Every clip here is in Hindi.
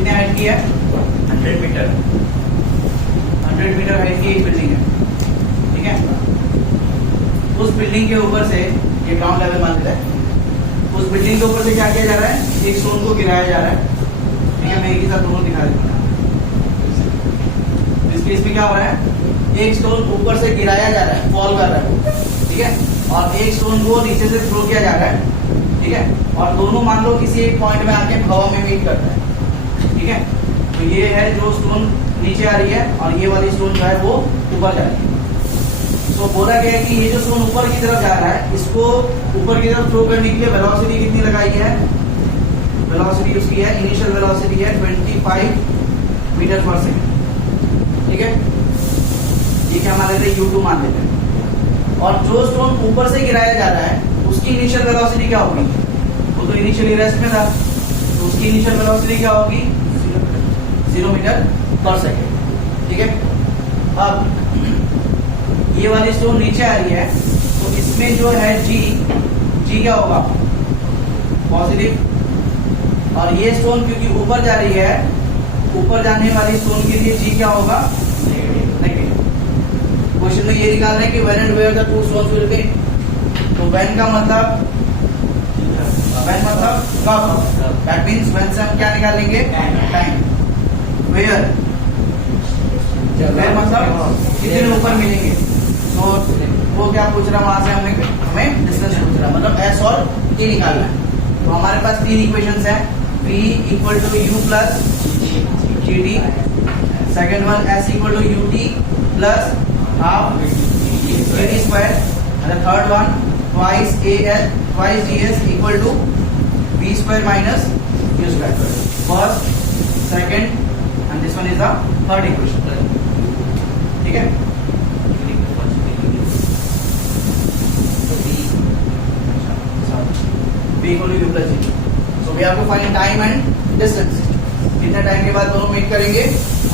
कितने हाइट की है? 100 मीटर। 100 मीटर हाइट की एक बिल्डिंग है, ठीक है। उस बिल्डिंग के ऊपर से, ये ग्राउंड लेवल मान लेते हैं, उस बिल्डिंग के ऊपर से क्या किया जा रहा है? एक स्टोन को गिराया जा रहा है, ठीक है। मैं एक ही साथ दोनों दिखा देता हूँ। इस केस में क्या हो रहा है? एक स्टोन ऊपर से गिराया जा रहा है, फॉल कर रहा है, ठीक है, और एक स्टोन को नीचे से थ्रो किया जा रहा है, ठीक है। और दोनों मान लो किसी एक पॉइंट में आके हवा में मीट करता है, ठीक है। तो ये है जो स्टोन नीचे आ रही है और ये वाली स्टोन जो है वो ऊपर जा रही है। तो बोला गया है कि ये जो स्टोन ऊपर की तरफ जा रहा है, इसको ऊपर की तरफ थ्रो करने के लिए वेलोसिटी कितनी लगाई है? वेलोसिटी उसकी है, इनिशियल वेलोसिटी है 25 मीटर पर सेकंड, ठीक है। ये क्या मान लेते हैं? U2 मान लेते हैं। और जो स्टोन ऊपर से गिराया जा रहा है उसकी इनिशियल वेलोसिटी क्या होगी? वो तो इनिशियली रेस्ट में था, तो उसकी इनिशियल वेलोसिटी क्या होगी? 0 मीटर पर सेकंड, ठीक है। अब ये वाली स्टोन नीचे आ रही है, तो इसमें जो है G क्या होगा? पॉजिटिव। और ये स्टोन क्योंकि ऊपर जा रही है, ऊपर जाने वाली स्टोन के लिए G क्या होगा? नेगेटिव। क्वेश्चन में ये निकाल रहे हैं कि when and where the two stones will meet. तो व्हेन का मतलब कब, दैट मींस व्हेन से हम क्या निकालेंगे? टाइम। वेयर मतलब कितने ऊपर मिलेंगे। तो वो क्या पूछ रहा है वहां से? हमें डिस्टेंस पूछ रहा है, मतलब S और T निकालना है। तो हमारे पास तीन इक्वेशंस हैं, P equal to U plus GT, second one S equal to UT plus half GT square, and third one twice GS equal to B square minus U square. First, second and this one is the third equation, ठीक है। B equal to U plus G. So we have to find time and distance. कितने टाइम के बाद दोनों मीट करेंगे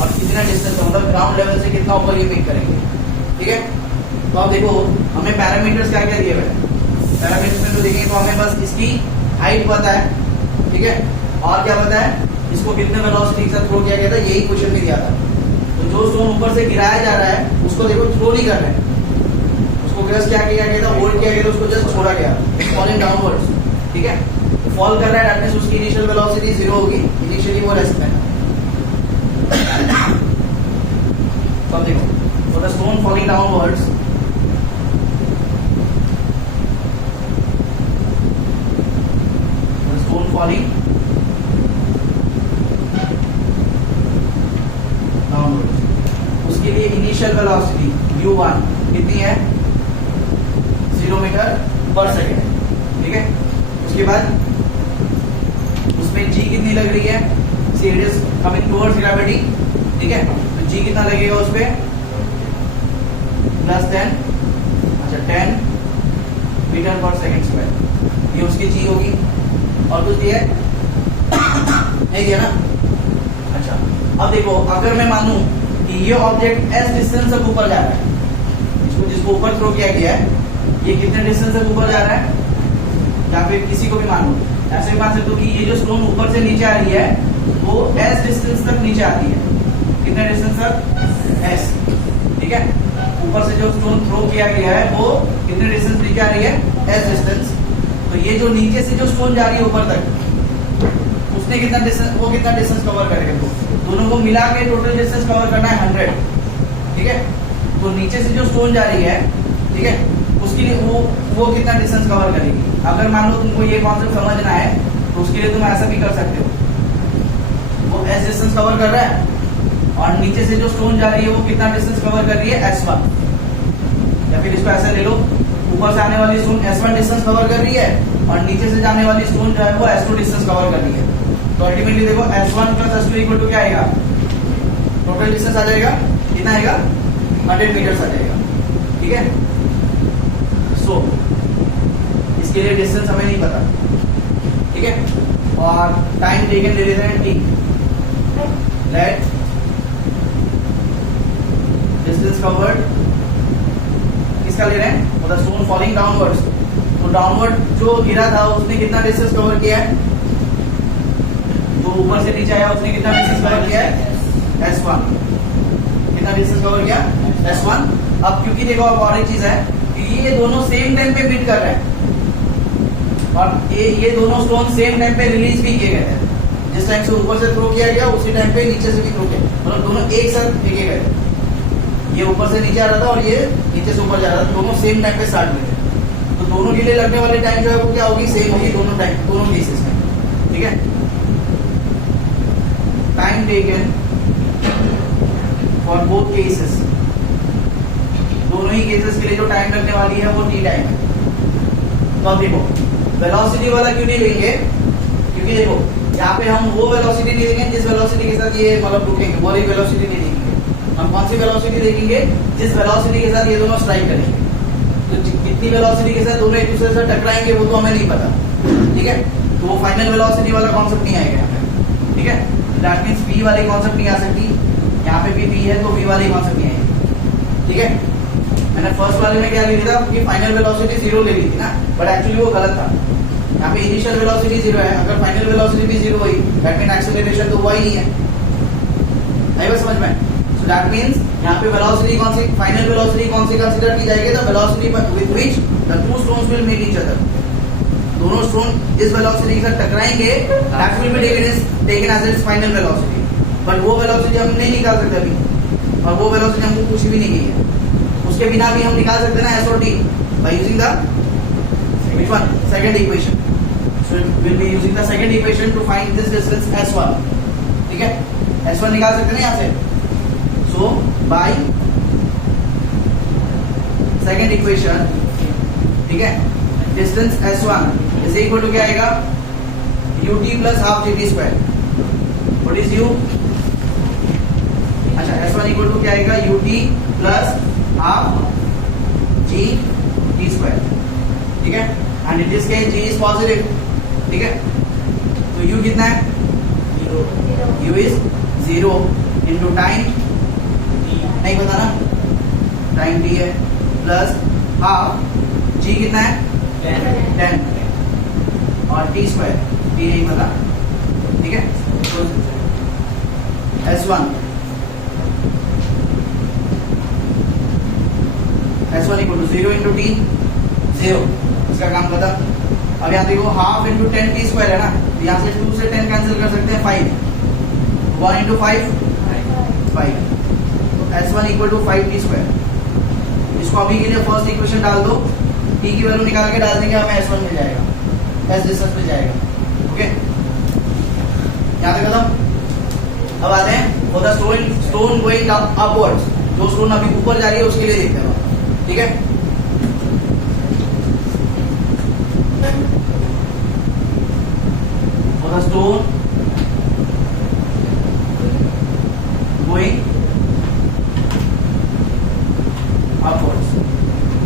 और कितना डिस्टेंस, मतलब ग्राउंड लेवल से कितना ऊपर ये मीट करेंगे, ठीक है। तो आप देखो हमें पैरामीटर्स क्या क्या दिए हुए हैं। पैरामीटर्स में तो देखेंगे तो हमें बस इसकी हाइट पता है, ठीक है, और क्या पता है? इसको कितने वेलोसिटी के साथ थ्रो किया गया था, यही क्वेश्चन में दिया था। तो जो स्टोन ऊपर से गिराया जा रहा है उसको देखो थ्रो नहीं कर रहे हैं, उसको ग्रस क्या किया गया था? होल्ड किया गया था, उसको जस्ट छोड़ा गया, फॉलिंग डाउनवर्ड्स, ठीक है। तो फॉल कर रहा है, दैट मींस उसकी इनिशियल वेलोसिटी 0 होगी, इनिशियली वो रेस्ट में है। तो देखो, so the stone falling downwards, the stone falling downwards, उसके लिए इनिशियल वेलोसिटी U1 कितनी है? 0 मीटर पर सेकेंड, ठीक है। उसके बाद उसमें G कितनी लग रही है? See it is coming towards gravity, ठीक है। तो G कितना लगेगा उस पे? +10, अच्छा 10 मीटर पर सेकेंड स्क्वायर, ये उसकी G होगी। और कुछ दिया है? नहीं दिया ना। अच्छा अब देखो, अगर मैं मानूं कि ये ऑब्जेक्ट S डिस्टेंस तक ऊपर जा रहा है, जिसको ऊपर थ्रो किया गया है, ये कितने डिस्टेंस तक ऊपर जा रहा है? या फिर किसी को भी मान लो, ऐसे भी मान सकते हो कि ये जो स्टोन ऊपर से नीचे आ रही है वो S डिस्टेंस तक नीचे आती है। कितने डिस्टेंस तक? S, ठीक है। ऊपर से जो स्टोन थ्रो किया गया है वो कितने डिस्टेंस नीचे आ रही है? S distance. तो ये जो नीचे से जो स्टोन जा रही है ऊपर तक, उसने कितना डिस्टेंस, वो कितना डिस्टेंस कवर करेगा? तो दोनों को मिला के टोटल डिस्टेंस कवर करना है 100, ठीक है। तो नीचे से जो स्टोन जा रही है, ठीक है, उसके लिए वो कितना डिस्टेंस कवर करेगी? अगर मान लो तुमको ये कॉन्सेप्ट समझना है तो उसके लिए तुम ऐसा भी कर सकते हो, वो S डिस्टेंस कवर कर रहा है और नीचे से जो स्टोन जा रही है वो कितना डिस्टेंस कवर कर रही है? S1। या फिर इसको ऐसा ले लो, ऊपर से आने वाली स्टोन S1 डिस्टेंस कवर कर रही है और नीचे से जाने वाली स्टोन जो है वो S2 डिस्टेंस कवर कर रही है। तो अल्टीमेटली देखो S1 plus S2 equal to क्या आएगा? टोटल डिस्टेंस आ जाएगा, कितना आएगा? 100 मीटर्स आ जाएगा, ठीक है। सो इसके लिए डिस्टेंस हमें नहीं पता, ठीक है। और टाइम टेकन ले लेते हैं T, लेट डिस्टेंस कवर्ड किसका ले रहे हैं? मतलब स्टोन फॉलिंग डाउनवर्ड्स। तो डाउनवर्ड जो गिरा था उसने कितना डिस्टेंस कवर किया है? 2 जो ऊपर से नीचे आया उसने कितना डिस्टेंस कवर किया है? S1। कितना डिस्टेंस कवर किया? S1। अब क्योंकि देखो अब और एक चीज है कि ये दोनों सेम टाइम पे बीट कर रहे हैं और ये दोनों स्टोन सेम टाइम पे रिलीज भी किए गए थे। जिस टाइम से ऊपर से थ्रो किया गया उसी टाइम पे नीचे से भी थ्रो किया, मतलब दोनों एक साथ फेंके गए थे। ये ऊपर से नीचे आ रहा था और ये नीचे से ऊपर जा रहा था, दोनों सेम टाइम पे स्टार्ट हुए थे। तो दोनों के लिए लगने वाले टाइम जो है वो क्या होगी? सेम होगी दोनों टाइम, दोनों केसेस में। ठीक है, time taken for both cases, दोनों ही केसेस के लिए जो टाइम लगने वाली है वो टी टाइम है। तो अब देखो वेलोसिटी वाला क्यों नहीं लेंगे? क्योंकि देखो यहाँ पे हम वो वेलोसिटी नहीं देंगे जिस वेलोसिटी के साथ ये मतलब रुकेंगे, वो वाली वेलोसिटी नहीं देखेंगे। हम कौन सी वेलोसिटी देखेंगे? जिस वेलोसिटी के साथ ये दोनों स्ट्राइक करेंगे। तो कितनी वेलोसिटी के साथ दोनों एक दूसरे से टकराएंगे वो तो हमें नहीं पता। ठीक है, तो वो फाइनल वेलोसिटी वाला कॉन्सेप्ट नहीं आएगा यहाँ पे। ठीक है, दैट मींस v वाली कॉन्सेप्ट नहीं आ सकती। यहाँ पे भी v है तो v वाली कॉन्सेप्ट नहीं आएगी। ठीक है, मैंने फर्स्ट वाले में क्या ले लिया था कि फाइनल वेलोसिटी 0 ले ली थी ना, बट एक्चुअली वो गलत था। यहाँ पे इनिशियल वेलोसिटी 0 है, अगर फाइनल वेलोसिटी भी 0 हुई दैट मीन एक्सेलरेशन तो हुआ ही नहीं है। आई बात समझ में? सो दैट मींस यहाँ पे वेलोसिटी कौन सी, फाइनल वेलोसिटी कौन सी कंसीडर की जाएगी? The velocity with which the two stones will meet each other. दोनों स्टोन जिस वेलोसिटी के साथ टकराएंगे that will be taken as its final velocity. But वो वेलोसिटी हम नहीं निकाल सकते अभी, और वो वेलोसिटी हमको कुछ भी नहीं की है। उसके बिना भी हम निकाल सकते हैं ना s और t bye using the which one? Second equation. So we'll be using the second equation to find this distance s1. ठीक है, s1 निकाल सकते हैं ना यहाँ से। So by second equation, ठीक है, distance s1 is equal to क्या आएगा? ut plus half gt square. What is u? अच्छा, s1 equal to क्या आएगा? ut plus half g t square. ठीक है, and in this case g is positive. ठीक है, तो u कितना है? u इज 0 इंटू टाइम नहीं पता ना, टाइम t है, प्लस हाफ g कितना है? 10 और t स्क्वायर t नहीं पता। ठीक है, तो s1 equal to 0 into t 0, इसका काम खत्म। अब यहाँ देखो हाफ इंटू 10 टी स्क्वायर है ना, तो यहाँ से 2 से 10 कैंसिल कर सकते हैं, 5 1 इंटू 5 5, तो s1 equal to 5 t square. इसको अभी के लिए फर्स्ट इक्वेशन डाल दो, t की वैल्यू निकाल के डाल देंगे, हमें s1 मिल जाएगा, s डिस्टेंस मिल जाएगा। ओके, यहाँ तक खत्म। अब आते हैं for the stone going upwards, जो स्टोन अभी ऊपर जा रही है उसके लिए देखते हैं। ठीक है, for the stone going upwards,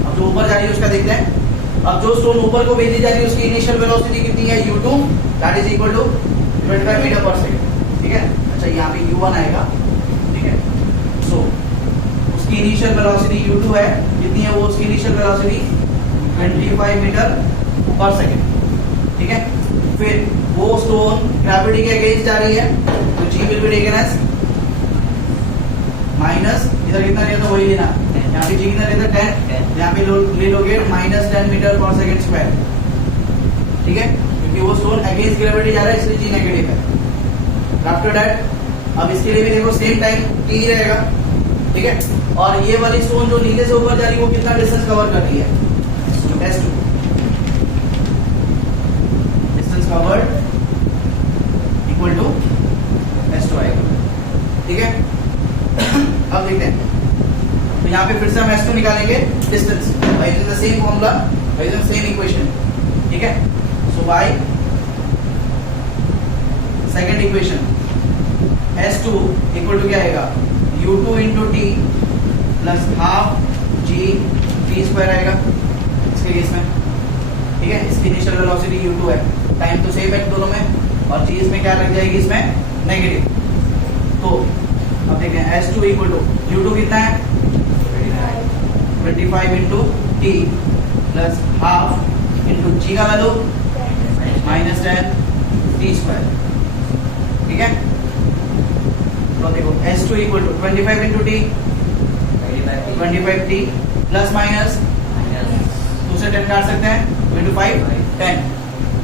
अब जो ऊपर जा रही है उसका देखते हैं। अब जो स्टोन ऊपर को भेजी जा रही है उसकी इनिशियल वेलोसिटी कितनी है? u2 that is equal to 25 metre per second. ठीक है, अच्छा यहाँ पे u1 आएगा। ठीक है, सो उसकी इनिशियल वेलोसिटी u2 है, कितनी है वो? उसकी initial velocity 25 metre per second. ठीक है, फिर वो स्टोन ग्रेविटी के अगेंस्ट जा रही है, तो g will be taken as minus, इधर कितना लिया था वही लेना, यहाँ पे g कितना लेता है 10, यहाँ पे ले लोगे minus 10 metre per second square. ठीक है, क्योंकि वो स्टोन अगेंस्ट ग्रेविटी जा रहा है इसलिए g नेगेटिव है। आफ्टर दैट अब इसके लिए भी देखो सेम टाइम t रहेगा। ठीक है, और ये वाली स्टोन जो नीचे से ऊपर जा रही है वो कितना डिस्टेंस कवर कर रही है? s2 distance covered equal to s2 आएगा। ठीक है, अब देखते हैं, तो यहाँ पे फिर से हम s2 निकालेंगे distance by using the same formula, by using same equation. ठीक है, so by second equation s2 equal to क्या आएगा? u2 into T plus half g t square आएगा इसके केस में। ठीक है, इसकी इनिशियल वेलोसिटी u2 है, टाइम तो सेम है दोनों में, और g इसमें क्या लग जाएगी? इसमें नेगेटिव। तो अब देखते हैं s2 इक्वल टू u2 कितना है? 25 into T plus half into g का वैल्यू -10 टी स्क्वायर। ठीक है। तो देखो S2 equal to 25 into T 25 T plus minus 2 से 10 काट सकते हैं 2 into 5 10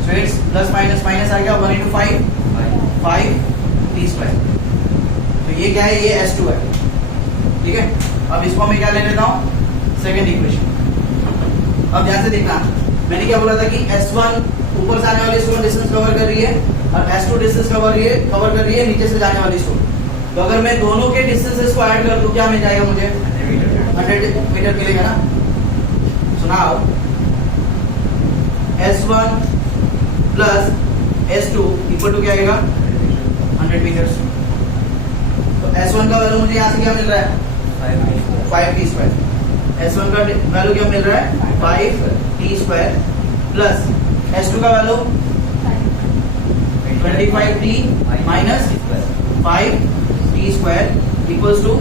so it's plus minus minus आ गया 1 इंटू 5 टी स्क्वायर। तो ये क्या है, ये S2 है, ठीक है। अब इसको मैं क्या ले लेता हूँ, सेकेंड इक्वेशन। अब ध्यान से देखना, मैंने क्या बोला था कि S1 ऊपर से आने वाली स्टोन डिस्टेंस कवर कर रही है और S2 डिस्टेंस कवर कर रही है नीचे से जाने वाली स्टोन। तो अगर मैं दोनों के डिस्टेंसेस को ऐड कर दूं क्या मिल जाएगा मुझे, 100 मीटर मिलेगा ना। So now S1 plus S2 equal to क्या आएगा 100 मीटर्स। तो S1 का वैल्यू मुझे यहाँ से क्या मिल रहा है 5 टी स्क्वायर। S1 का वैल्यू क्या मिल रहा है 5 टी स्क्वायर प्लस S2 का value 25 t minus 5 t square equals to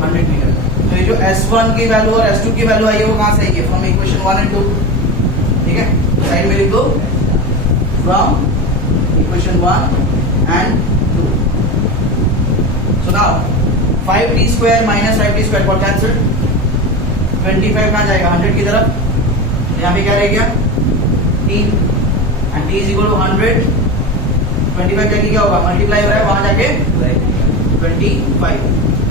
100 metre. तो ये जो S1 की वैल्यू और S2 की वैल्यू आई है वो कहां से आई है, फ्रॉम इक्वेशन 1 एंड 2, ठीक है। साइड में लिख दो from equation 1 and 2। So now 5 t square minus 5 t square got cancelled, 25 कहां जाएगा 100 की तरफ, यहाँ पे क्या रह गया t and t is equal to 100। 25 का क्या होगा मल्टीप्लाई हो रहा है वहां जाके 25,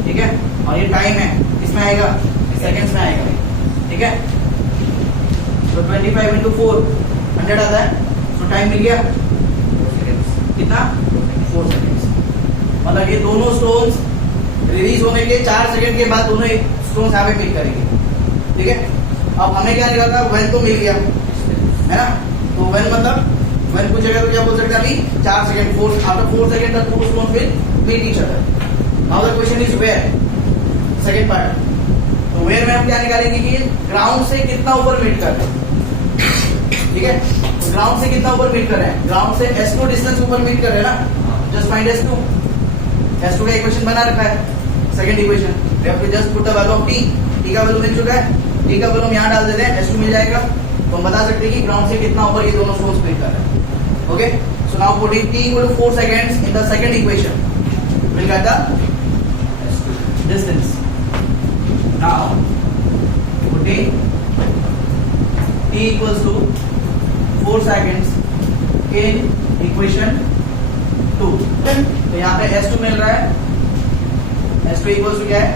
ठीक है। और ये टाइम है किसमें आएगा, सेकंड्स में आएगा, ठीक है। तो 25 इंटू 4 100 आता है, तो टाइम मिल गया कितना 4 सेकंड्स। मतलब ये दोनों स्टोन्स रिलीज होने के 4 सेकंड के बाद दोनों स्टोन्स यहाँ पे मीट करेंगे, ठीक है। अब हमें क्या निकालना, वेन तो मिल गया है ना। तो वेन मतलब वेन पूछेगा तो क्या बोल सकते हैं अभी 4 सेकंड, 4 आफ्टर 4 सेकंड तक two stone will meet each other. Now the question is where, second part. तो वेयर में हम क्या निकालेंगे कि ग्राउंड से कितना ऊपर मीट कर रहे हैं, ठीक है। तो ग्राउंड से कितना ऊपर मीट कर रहे हैं, ग्राउंड से S2 डिस्टेंस ऊपर मीट कर रहे हैं ना। जस्ट फाइंड S2 का इक्वेशन बना रखा है, second equation. We have to just put the value of t का वैल्यू मिल चुका है, t का वैल्यू हम यहां डाल देते हैं, S2 मिल जाएगा। तो हम बता सकते हैं कि ग्राउंड से कितना ऊपर ये दोनों स्टोन्स मीट कर रहे हैं, okay. So now putting t equal to 4 seconds in the second equation will get the distance. Now putting t equals to 4 seconds in equation 2। तो यहाँ पे S2 मिल रहा है, S2 इक्वल्स टू क्या है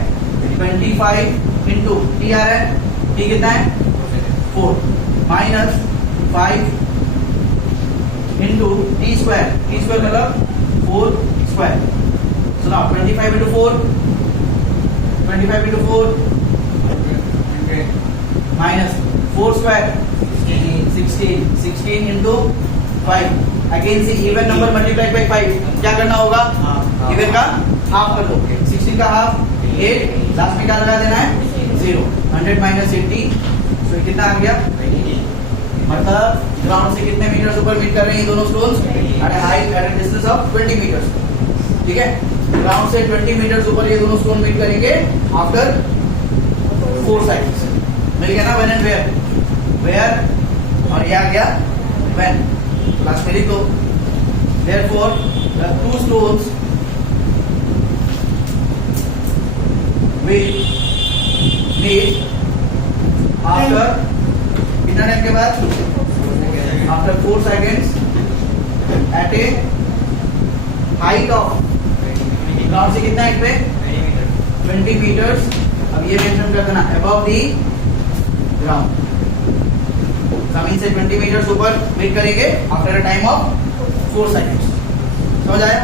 25 इंटू टी आ रहा है, टी कितना है 4 माइनस 5 इंटू टी स्क्वायर मतलब 4 square. So now 25 into 4 25 into 4 minus 4 square 16 into 5। Again से इवन नंबर मल्टीप्लाई बाय 5 क्या करना होगा, इवन का हाफ कर दो। 16 का हाफ 8, लास्ट में क्या लगा देना है 0। 100 माइनस 80, तो कितना आ गया, मतलब ग्राउंड से कितने मीटर ऊपर मीट कर रहे हैं ये दोनों stones, at a height at a distance of 20 metres, ठीक है। ग्राउंड से 20 मीटर्स ऊपर ये दोनों स्टोन मीट करेंगे आफ्टर 4 साइकिल्स। मिल गया ना व्हेन एंड वेयर, और ये आ गया व्हेन। लास्ट में लिख दो therefore the two stones will meet after कितना टाइम के बाद, after 4 seconds at a height of ground से कितना हाइट पे 20 मीटर्स। अब ये मेंशन कर देना अबव दी ग्राउंड, जमीन से 20 मीटर्स ऊपर मीट करेंगे after a time of 4 seconds. समझ आया।